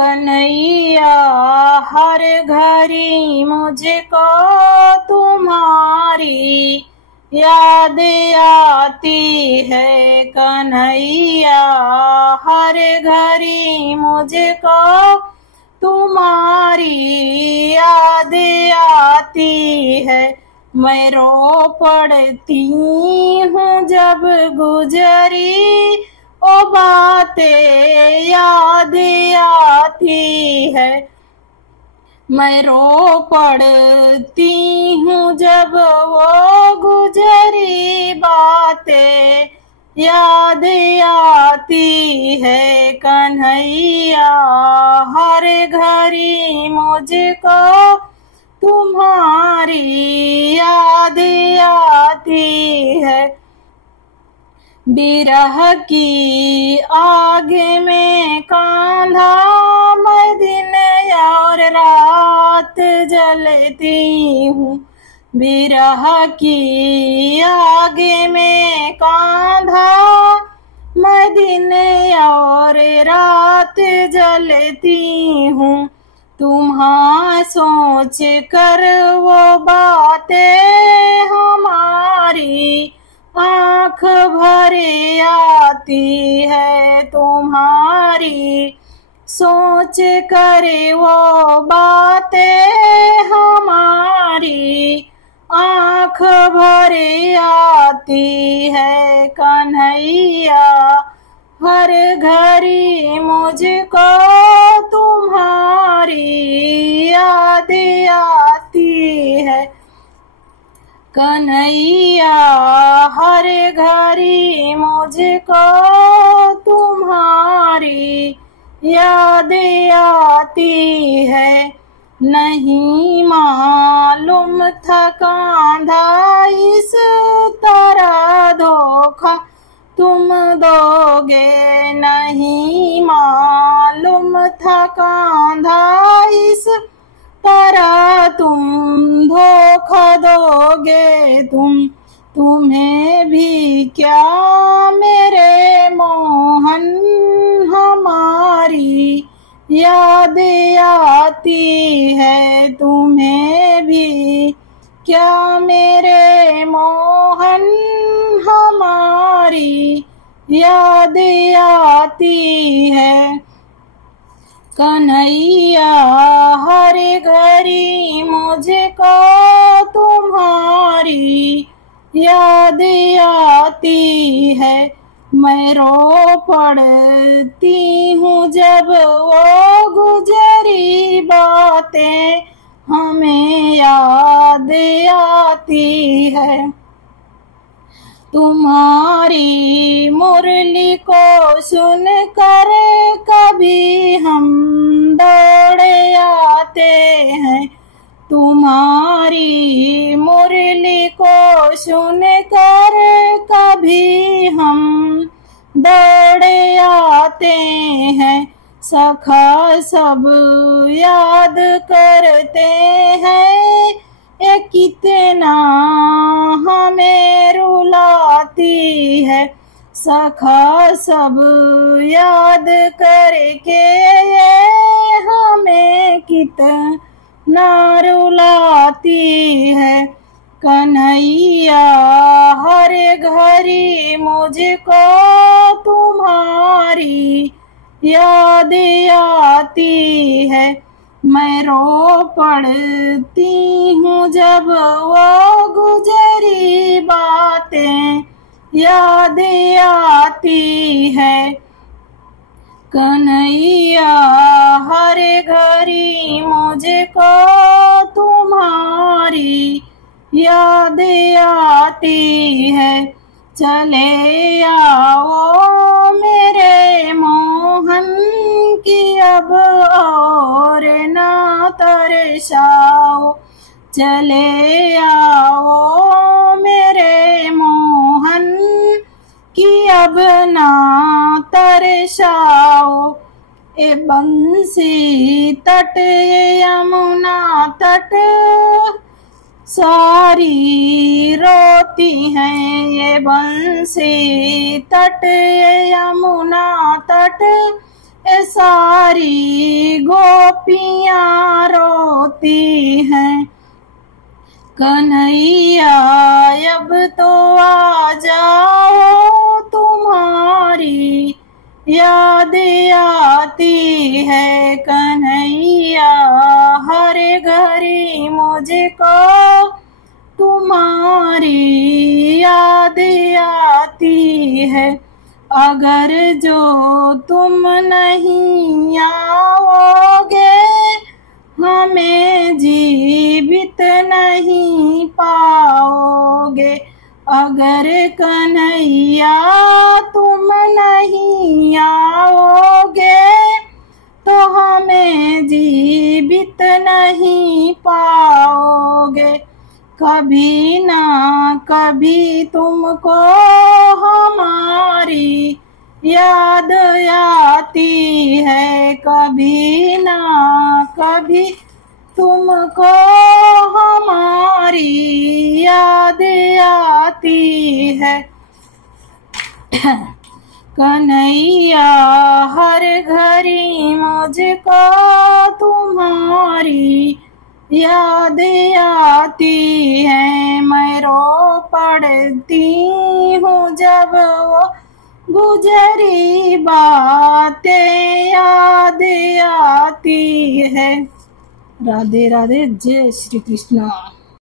कन्हैया हर घड़ी मुझको तुम्हारी याद आती है। कन्हैया हर घड़ी मुझको तुम्हारी याद आती है। मैं रो पड़ती हूँ जब गुजरी ओ बातें याद आती है। मैं रो पड़ती हूँ जब वो गुजरी बातें याद आती है। कन्हैया हर घड़ी मुझको तुम्हारी याद आती है। बिरह की आग में कांधा मैं दिन और रात जलती हूँ। बिरह की आग में कांधा मैं दिन और रात जलती हूँ। तुम्हां सोच कर वो बातें हमारी आँख भरे आती है। तुम्हारी सोच कर वो बातें हमारी आँख भरे आती है। कन्हैया हर घड़ी मुझको तुम्हारी याद आती है। कन्हैया हर घड़ी मुझको तुम्हारी याद आती है। नहीं मालूम था कांधा इस तरह धोखा तुम दोगे। नहीं मालूम था कांधा इस तरह तुम धोखा दोगे। तुम्हें भी क्या मेरे मोहन हमारी याद आती है। तुम्हें भी क्या मेरे मोहन हमारी याद आती है। कन्हैया हर घड़ी मुझको तुम्हारी याद आती है। मैं रो पड़ती हूँ जब वो गुजरी बातें हमें याद आती है। तुम्हारी मुरली को सुनकर कभी हम दौड़े आते हैं। तुम्हारी मुरली को सुनकर कभी हम दौड़े आते हैं। सखा सब याद करते हैं ये कितना हमें रुलाती है। सखा सब याद करके ये हमें कितना रुलाती है। कन्हैया हर घड़ी मुझको तुम्हारी याद आती है। मैं रो पड़ती हूँ जब वो गुजरी बातें याद आती है। कन्हैया हर घड़ी मुझको तुम्हारी याद आती है। चले आओ मेरे मोहन की अब और ना तरसाओ। चले आओ मेरे मोहन की अब ना तरसाओ। ए बंसी तट यमुना तट सारी रोती हैं। ये बंसी तट यमुना तट ये सारी गोपियां रोती हैं। कन्हैया अब तो आ जाओ, तुम्हारी याद आती है। कन्हैया हर घड़ी मुझको तुम्हारी याद आती है। अगर जो तुम नहीं आओगे, हमें जीवित नहीं पाओगे। अगर कन्हैया तुम नहीं आओगे, तो हमें जीवित नहीं पाओगे। कभी ना कभी तुमको हमारी याद आती है। कभी ना कभी तुमको हमारी याद आती है। कन्हैया हर घड़ी मुझको तुम्हारी याद आती है। मैं रो पड़ती हूँ जब वो गुजरी बातें याद आती है। राधे राधे, जय श्री कृष्णा।